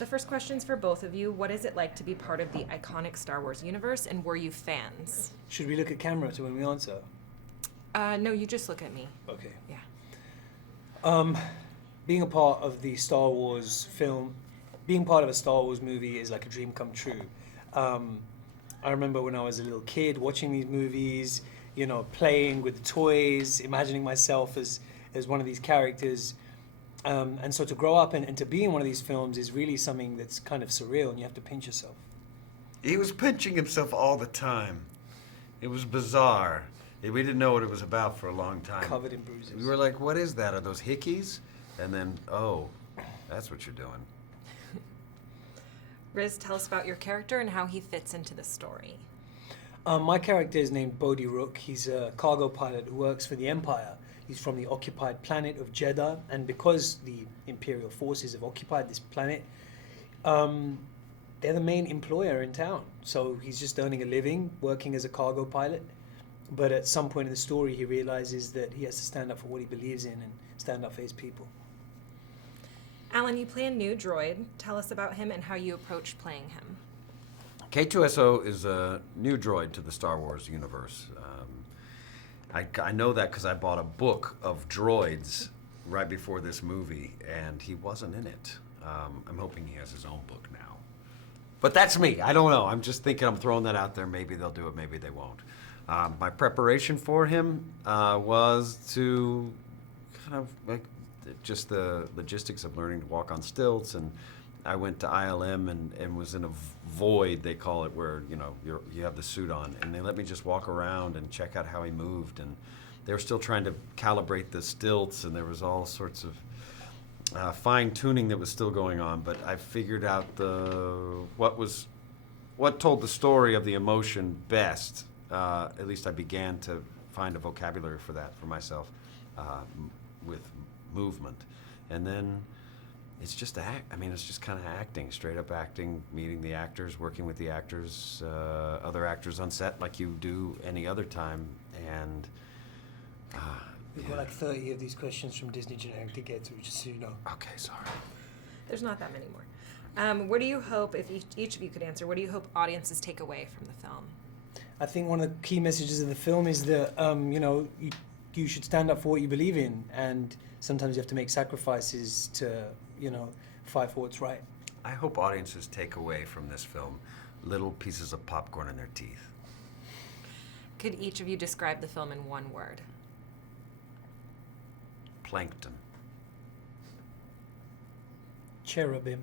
The first question's for both of you. What is it like to be part of the iconic Star Wars universe, and were you fans? Should we look at camera to when we answer? No, you just look at me. Okay. Yeah. Being a part of the Star Wars film, being part of a Star Wars movie is like a dream come true. I remember when I was a little kid watching these movies, you know, playing with the toys, imagining myself as one of these characters. And so to grow up and to be in one of these films is really something that's kind of surreal, and you have to pinch yourself. He was pinching himself all the time. It was bizarre. We didn't know what it was about for a long time. Covered in bruises. We were like, what is that? Are those hickeys? And then, oh, that's what you're doing. Riz, tell us about your character and how he fits into the story. My character is named Bodhi Rook. He's a cargo pilot who works for the Empire. He's from the occupied planet of Jeddah, and because the Imperial forces have occupied this planet, they're the main employer in town. So he's just earning a living, working as a cargo pilot. But at some point in the story, he realizes that he has to stand up for what he believes in and stand up for his people. Alan, you play a new droid. Tell us about him and how you approach playing him. K2SO is a new droid to the Star Wars universe. I know that because I bought a book of droids right before this movie, and he wasn't in it. I'm hoping he has his own book now. But that's me. I don't know. I'm just thinking, I'm throwing that out there. Maybe they'll do it, maybe they won't. My preparation for him was to kind of like just the logistics of learning to walk on stilts, and I went to ILM and was in a void, they call it, where you have the suit on, and they let me just walk around and check out how he moved, and they were still trying to calibrate the stilts, and there was all sorts of fine tuning that was still going on, but I figured out what told the story of the emotion best. At least I began to find a vocabulary for that for myself with movement, and then it's just it's just kind of acting, straight up acting, meeting the actors, working with the actors, other actors on set like you do any other time, and We've got like 30 of these questions from Disney Generic to get through, just so you know. Okay, sorry. There's not that many more. What do you hope, if each of you could answer, what do you hope audiences take away from the film? I think one of the key messages of the film is that you should stand up for what you believe in, and sometimes you have to make sacrifices to fight for what's right. I hope audiences take away from this film little pieces of popcorn in their teeth. Could each of you describe the film in one word? Plankton. Cherubim.